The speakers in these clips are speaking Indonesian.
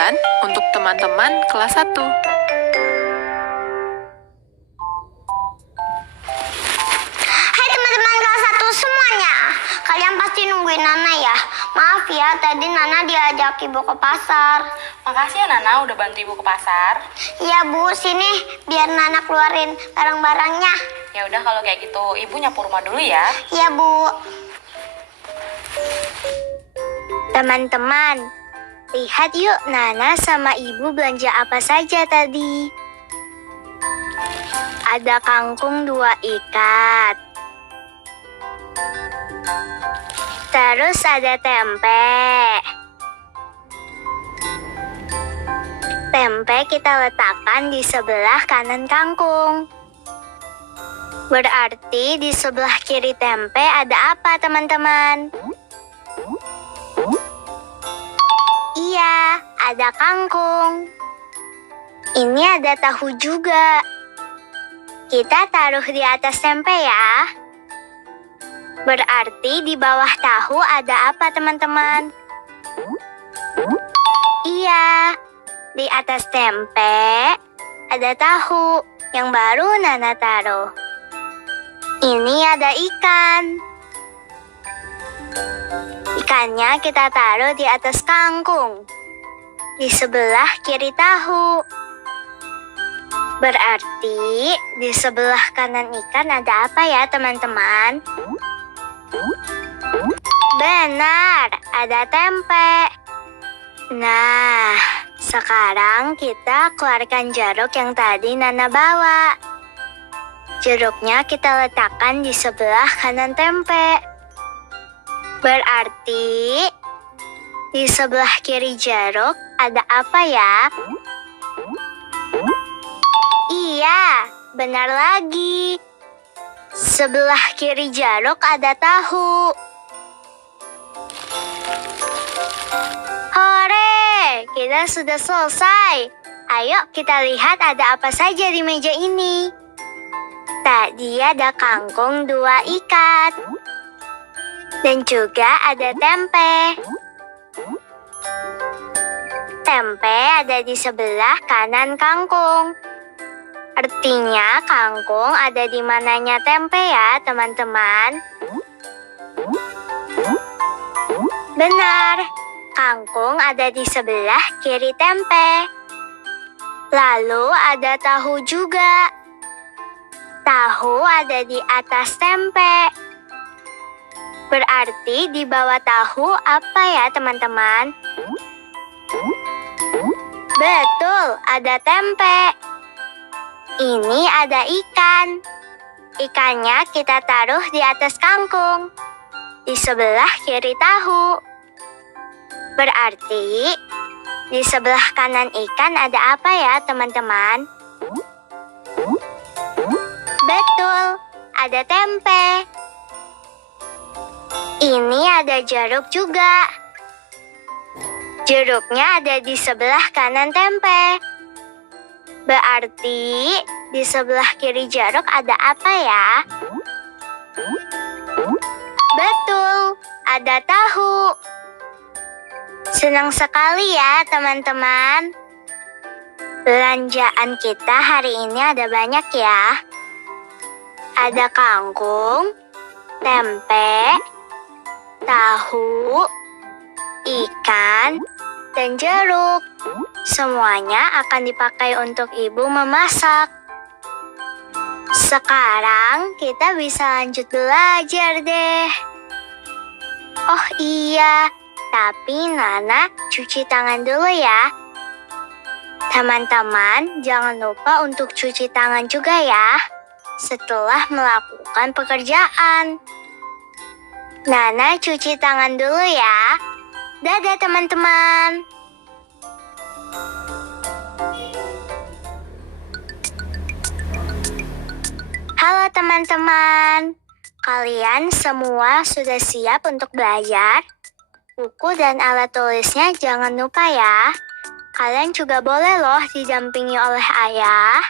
9 untuk teman-teman kelas 1. Hai teman-teman kelas 1 semuanya. Kalian pasti nungguin Nana ya. Maaf ya, tadi Nana diajak Ibu ke pasar. Makasih ya Nana udah bantu Ibu ke pasar. Iya Bu, sini biar Nana keluarin barang-barangnya. Ya udah kalau kayak gitu, Ibu nyapu rumah dulu ya. Iya Bu. Teman-teman, lihat yuk Nana sama Ibu belanja apa saja tadi. Ada kangkung 2 ikat. Terus ada tempe. Tempe kita letakkan di sebelah kanan kangkung. Berarti di sebelah kiri tempe ada apa teman-teman? Iya, ada kangkung. Ini ada tahu juga. Kita taruh di atas tempe ya. Berarti di bawah tahu ada apa teman-teman? Iya, di atas tempe ada tahu yang baru Nana taruh. Ini ada ikan. Ikannya kita taruh di atas kangkung. Di sebelah kiri tahu. Berarti di sebelah kanan ikan ada apa ya teman-teman? Benar, ada tempe. Nah, sekarang kita keluarkan jeruk yang tadi Nana bawa. Jeruknya kita letakkan di sebelah kanan tempe. Berarti di sebelah kiri jeruk ada apa ya? Iya, benar lagi. Sebelah kiri jeruk ada tahu. Hore, kita sudah selesai. Ayo kita lihat ada apa saja di meja ini. Tadi ada kangkung 2 ikat. Dan juga ada tempe. Tempe ada di sebelah kanan kangkung. Artinya kangkung ada di mananya tempe ya teman-teman. Benar, kangkung ada di sebelah kiri tempe. Lalu ada tahu juga. Tahu ada di atas tempe. Berarti di bawah tahu apa ya teman-teman? Betul, ada tempe. Ini ada ikan. Ikannya kita taruh di atas kangkung. Di sebelah kiri tahu. Berarti di sebelah kanan ikan ada apa ya teman-teman? Betul, ada tempe. Ini ada jeruk juga. Jeruknya ada di sebelah kanan tempe. Berarti di sebelah kiri jeruk ada apa ya? Betul, ada tahu. Senang sekali ya teman-teman. Belanjaan kita hari ini ada banyak ya. Ada kangkung, tempe, tahu, ikan, dan jeruk. Semuanya akan dipakai untuk Ibu memasak. Sekarang kita bisa lanjut belajar deh. Oh iya, tapi Nana cuci tangan dulu ya. Teman-teman, jangan lupa untuk cuci tangan juga ya setelah melakukan pekerjaan. Nana cuci tangan dulu ya. Dadah teman-teman. Halo teman-teman. Kalian semua sudah siap untuk belajar? Buku dan alat tulisnya jangan lupa ya. Kalian juga boleh loh didampingi oleh ayah,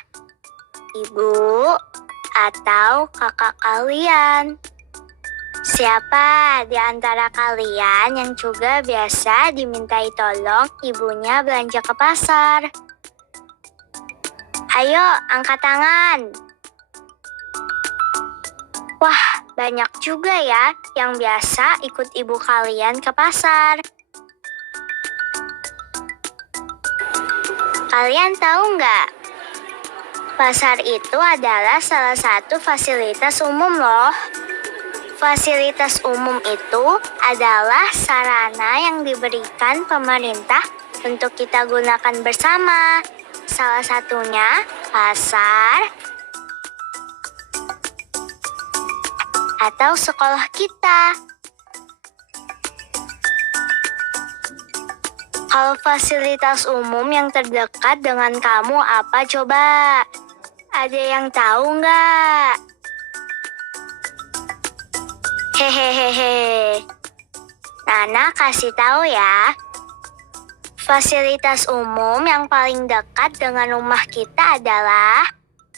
ibu, atau kakak kalian. Siapa di antara kalian yang juga biasa dimintai tolong ibunya belanja ke pasar? Ayo, angkat tangan. Wah, banyak juga ya yang biasa ikut ibu kalian ke pasar. Kalian tahu nggak? Pasar itu adalah salah satu fasilitas umum loh. Fasilitas umum itu adalah sarana yang diberikan pemerintah untuk kita gunakan bersama. Salah satunya pasar atau sekolah kita. Kalau fasilitas umum yang terdekat dengan kamu apa coba? Ada yang tahu nggak? Hehehehe. Nana kasih tahu ya. Fasilitas umum yang paling dekat dengan rumah kita adalah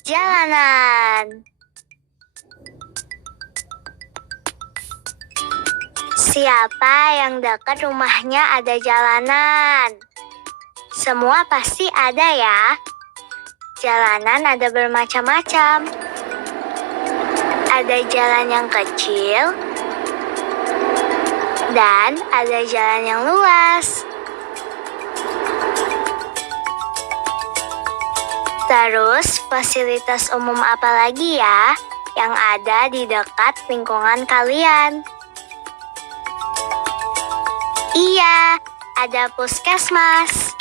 jalanan. Siapa yang dekat rumahnya ada jalanan? Semua pasti ada ya. Jalanan ada bermacam-macam. Ada jalan yang kecil dan ada jalan yang luas. Terus fasilitas umum apa lagi ya yang ada di dekat lingkungan kalian? Iya, ada puskesmas.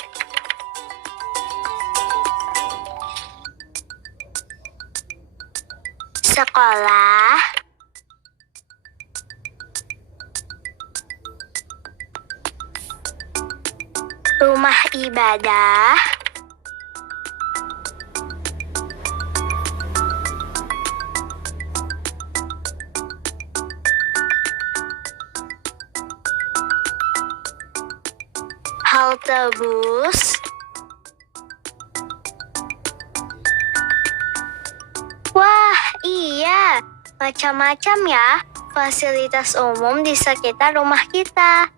Sekolah. Rumah ibadah. Halte bus. Wah, iya, macam-macam ya fasilitas umum di sekitar rumah kita.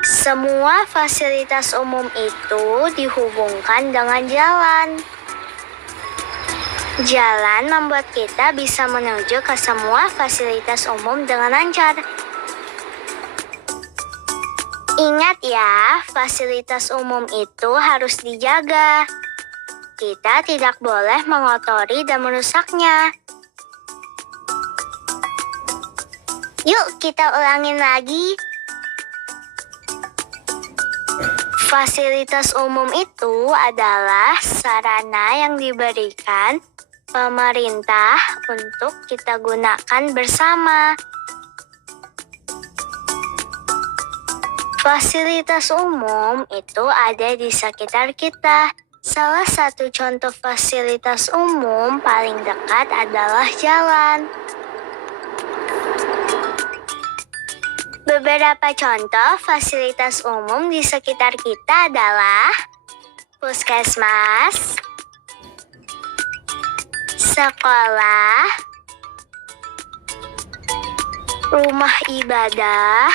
Semua fasilitas umum itu dihubungkan dengan jalan. Jalan membuat kita bisa menuju ke semua fasilitas umum dengan lancar. Ingat ya, fasilitas umum itu harus dijaga. Kita tidak boleh mengotori dan merusaknya. Yuk kita ulangin lagi. Fasilitas umum itu adalah sarana yang diberikan pemerintah untuk kita gunakan bersama. Fasilitas umum itu ada di sekitar kita. Salah satu contoh fasilitas umum paling dekat adalah jalan. Beberapa contoh fasilitas umum di sekitar kita adalah puskesmas, sekolah, rumah ibadah,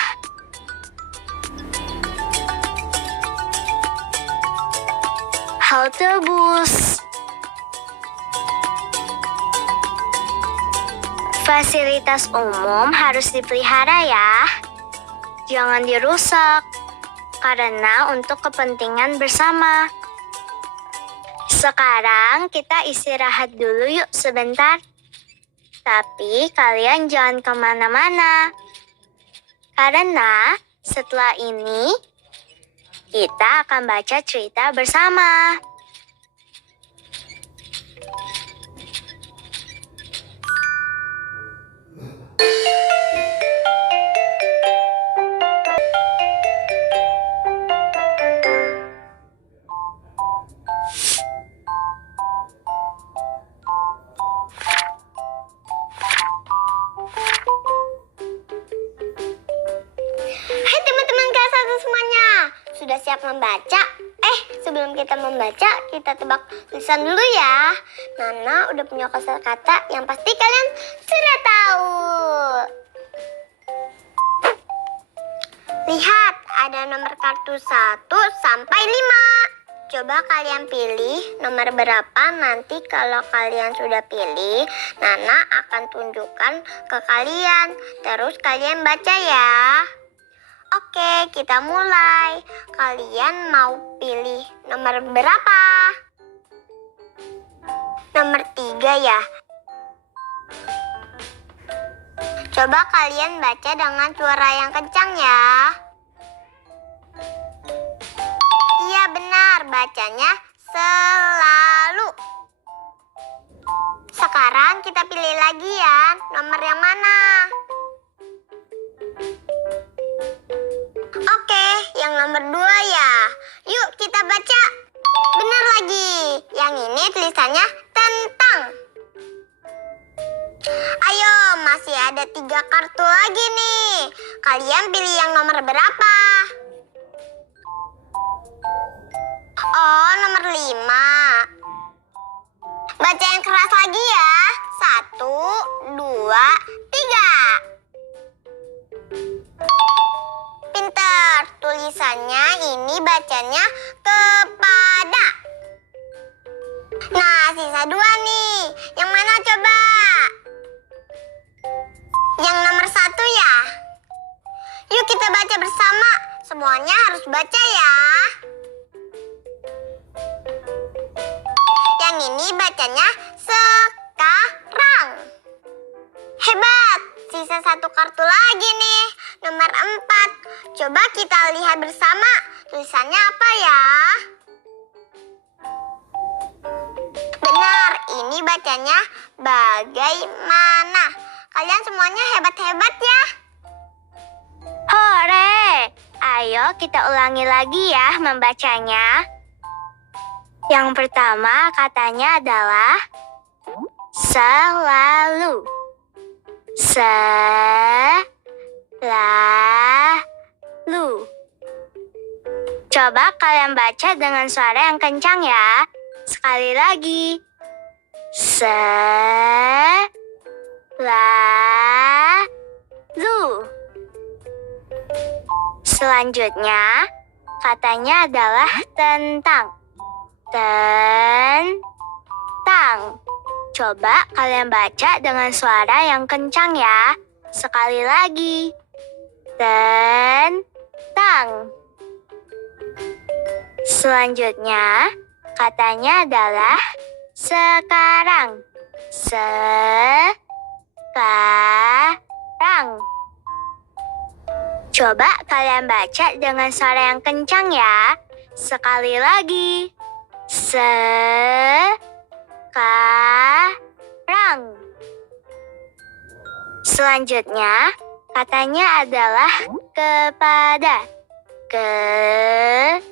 halte bus. Fasilitas umum harus dipelihara ya. Jangan dirusak, karena untuk kepentingan bersama. Sekarang kita istirahat dulu yuk sebentar. Tapi kalian jangan kemana-mana. Karena setelah ini, kita akan baca cerita bersama. Hai teman-teman kelas 1 semuanya, sudah siap membaca? Sebelum kita membaca, kita tebak tulisan dulu ya. Nana udah punya kosakata yang pasti kalian sudah tahu. Lihat, ada nomor kartu 1 sampai 5. Coba kalian pilih nomor berapa. Nanti kalau kalian sudah pilih, Nana akan tunjukkan ke kalian. Terus kalian baca ya. Oke, kita mulai. Kalian mau pilih nomor berapa? Nomor 3 ya. Coba kalian baca dengan suara yang kencang ya. Iya benar, bacanya selalu. Sekarang kita pilih lagi ya, nomor yang mana? Oke, yang nomor 2 ya. Yuk kita baca. Benar lagi, yang ini tulisannya tentang. Ayo, masih ada 3 kartu lagi nih. Kalian pilih yang nomor berapa? Oh, nomor 5. Baca yang keras lagi ya. 1, 2, 3. Pintar, tulisannya ini bacanya kepada. Nah, sisa 2 nih. Yang mana coba? Yang nomor 1 ya. Yuk kita baca bersama. Semuanya harus baca ya. Yang ini bacanya sekarang. Hebat, sisa 1 kartu lagi nih. Nomor 4. Coba kita lihat bersama. Tulisannya apa ya? Benar, ini bacanya bagaimana. Kalian semuanya hebat-hebat ya. Hore! Ayo kita ulangi lagi ya membacanya. Yang pertama katanya adalah selalu. Selalu. Coba kalian baca dengan suara yang kencang ya. Sekali lagi. Selalu. Selanjutnya, katanya adalah tentang. Tentang. Coba kalian baca dengan suara yang kencang ya. Sekali lagi. Tentang. Selanjutnya, katanya adalah sekarang. Sekarang. Coba kalian baca dengan suara yang kencang ya. Sekali lagi. Sekarang. Selanjutnya, katanya adalah kepada. Kepada.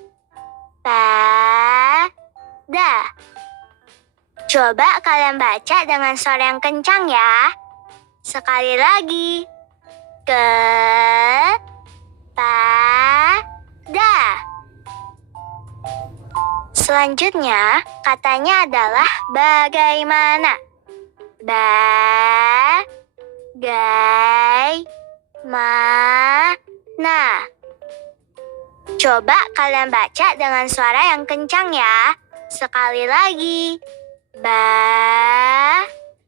Coba kalian baca dengan suara yang kencang ya. Sekali lagi. Kepada. Selanjutnya, katanya adalah bagaimana. Bagaimana. Coba kalian baca dengan suara yang kencang ya. Sekali lagi. Bagaimana.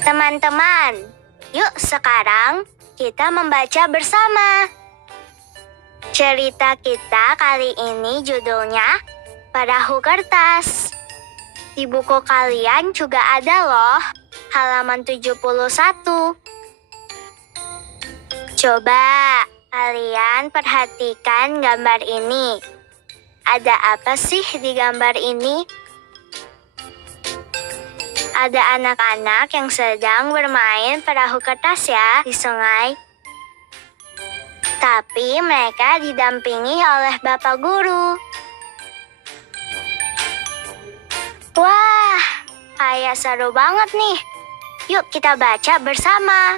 Teman-teman, yuk sekarang kita membaca bersama. Cerita kita kali ini judulnya Perahu Kertas. Di buku kalian juga ada loh, halaman 71. Coba kalian perhatikan gambar ini. Ada apa sih di gambar ini? ada anak-anak yang sedang bermain perahu kertas ya di sungai. Tapi mereka didampingi oleh Bapak Guru. Wah, kayak seru banget nih. Yuk kita baca bersama.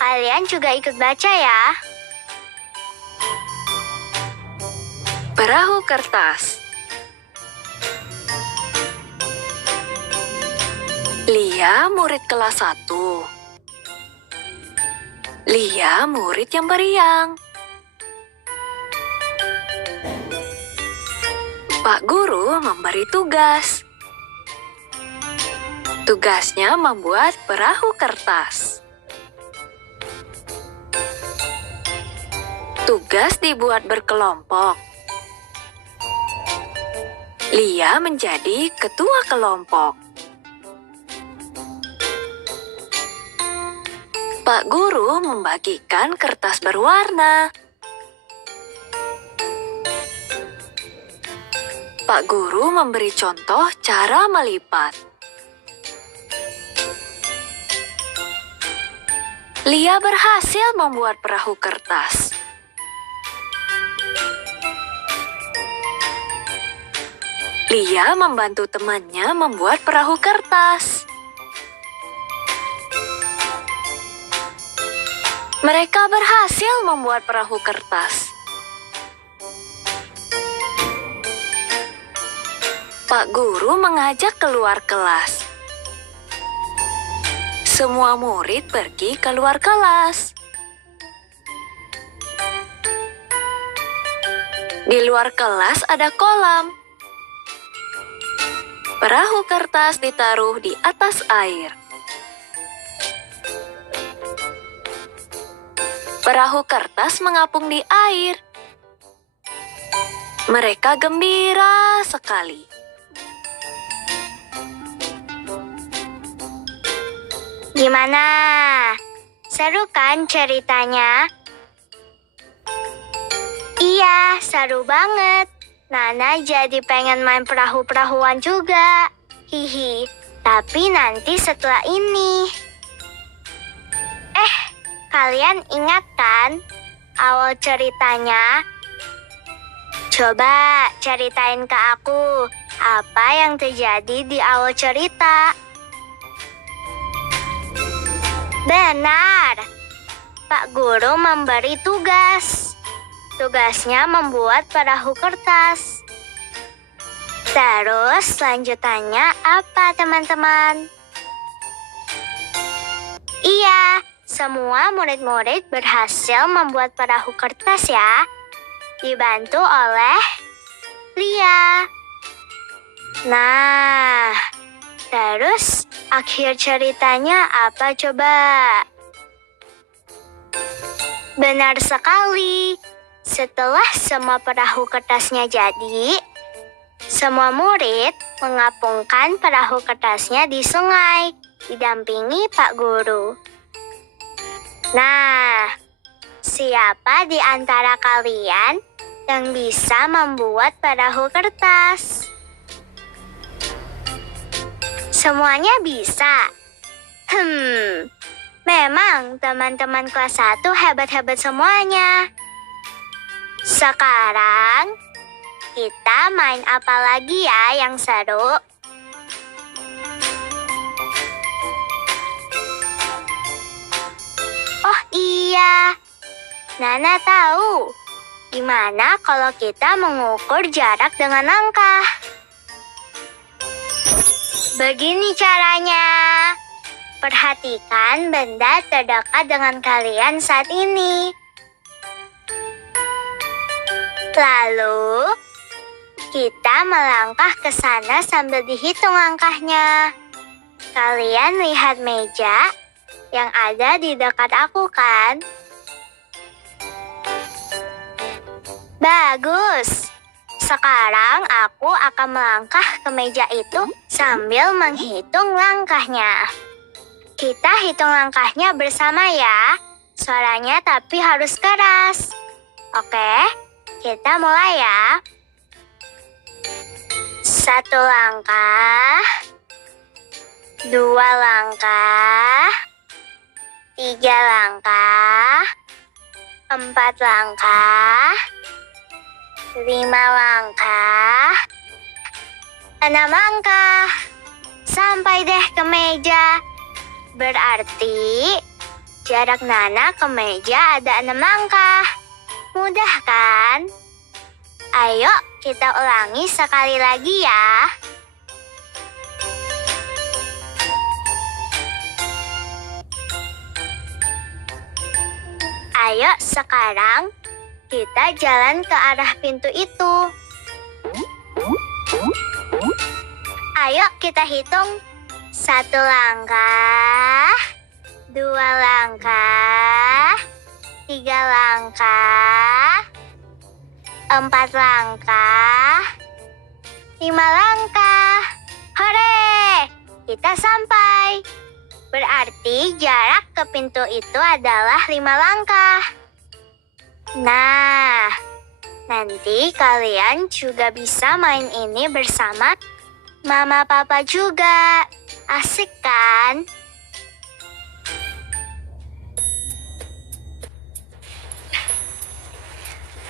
Kalian juga ikut baca ya. Perahu kertas. Lia murid kelas 1. Lia murid yang periang. Pak Guru memberi tugas. Tugasnya membuat perahu kertas. Tugas dibuat berkelompok. Lia menjadi ketua kelompok. Pak Guru membagikan kertas berwarna. Pak Guru memberi contoh cara melipat. Lia berhasil membuat perahu kertas. Lia membantu temannya membuat perahu kertas. Mereka berhasil membuat perahu kertas. Pak Guru mengajak keluar kelas. Semua murid pergi keluar kelas. Di luar kelas ada kolam. Perahu kertas ditaruh di atas air. Perahu kertas mengapung di air. Mereka gembira sekali. Gimana? Seru kan ceritanya? Iya, seru banget. Nana jadi pengen main perahu-perahuan juga. Hihi, tapi nanti setelah ini. Kalian ingat kan awal ceritanya? Coba ceritain ke aku apa yang terjadi di awal cerita. Benar, Pak Guru memberi tugas. Tugasnya membuat perahu kertas. Terus lanjutannya apa teman-teman? Iya, semua murid-murid berhasil membuat perahu kertas ya. Dibantu oleh Lia. Nah, terus akhir ceritanya apa coba? Benar sekali. Setelah semua perahu kertasnya jadi, semua murid mengapungkan perahu kertasnya di sungai, didampingi Pak Guru. Nah, siapa di antara kalian yang bisa membuat perahu kertas? Semuanya bisa. Memang teman-teman kelas 1 hebat-hebat semuanya. Sekarang, kita main apa lagi ya yang seru? Oh iya, Nana tahu. Gimana kalau kita mengukur jarak dengan langkah? Begini caranya. Perhatikan benda terdekat dengan kalian saat ini. Lalu, kita melangkah ke sana sambil dihitung langkahnya. Kalian lihat meja yang ada di dekat aku kan? Bagus. Sekarang aku akan melangkah ke meja itu sambil menghitung langkahnya. Kita hitung langkahnya bersama ya. Suaranya tapi harus keras. Oke? Kita mulai ya. 1 langkah, 2 langkah, 3 langkah, 4 langkah, 5 langkah, 6 langkah. Sampai deh ke meja. Berarti jarak Nana ke meja ada 6 langkah. Mudah kan? Ayo kita ulangi sekali lagi ya. Ayo sekarang kita jalan ke arah pintu itu. Ayo kita hitung. 1 langkah, 2 langkah, 3 langkah, 4 langkah, 5 langkah. Hore! Kita sampai. Berarti jarak ke pintu itu adalah 5 langkah. Nah, nanti kalian juga bisa main ini bersama Mama Papa juga. Asik kan?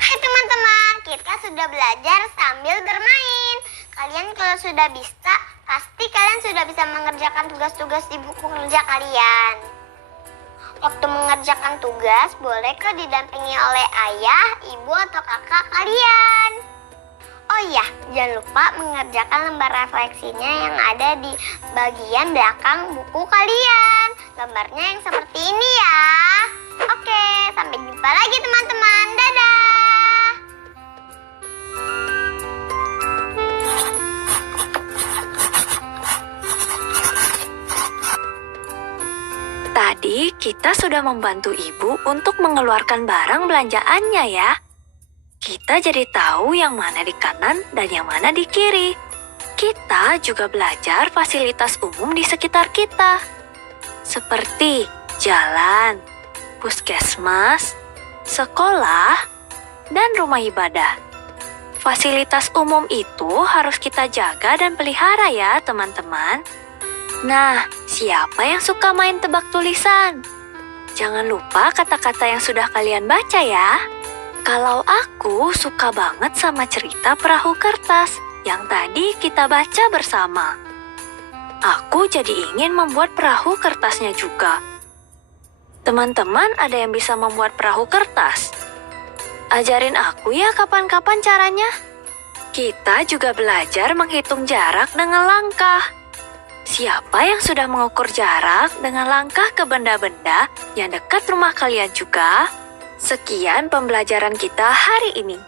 Hai teman-teman, kita sudah belajar sambil bermain. Kalian kalau sudah bisa, pasti kalian sudah bisa mengerjakan tugas-tugas di buku kerja kalian. Waktu mengerjakan tugas, boleh kok didampingi oleh ayah, ibu, atau kakak kalian. Oh iya, jangan lupa mengerjakan lembar refleksinya yang ada di bagian belakang buku kalian. Gambarnya yang seperti ini ya. Oke, sampai jumpa lagi teman-teman. Dadah! Tadi kita sudah membantu ibu untuk mengeluarkan barang belanjaannya ya. Kita jadi tahu yang mana di kanan dan yang mana di kiri. Kita juga belajar fasilitas umum di sekitar kita. Seperti jalan, puskesmas, sekolah, dan rumah ibadah. Fasilitas umum itu harus kita jaga dan pelihara ya teman-teman. Nah, siapa yang suka main tebak tulisan? Jangan lupa kata-kata yang sudah kalian baca ya. Kalau aku suka banget sama cerita perahu kertas yang tadi kita baca bersama. Aku jadi ingin membuat perahu kertasnya juga. Teman-teman ada yang bisa membuat perahu kertas? Ajarin aku ya kapan-kapan caranya. Kita juga belajar menghitung jarak dengan langkah. Siapa yang sudah mengukur jarak dengan langkah ke benda-benda yang dekat rumah kalian juga? Sekian pembelajaran kita hari ini.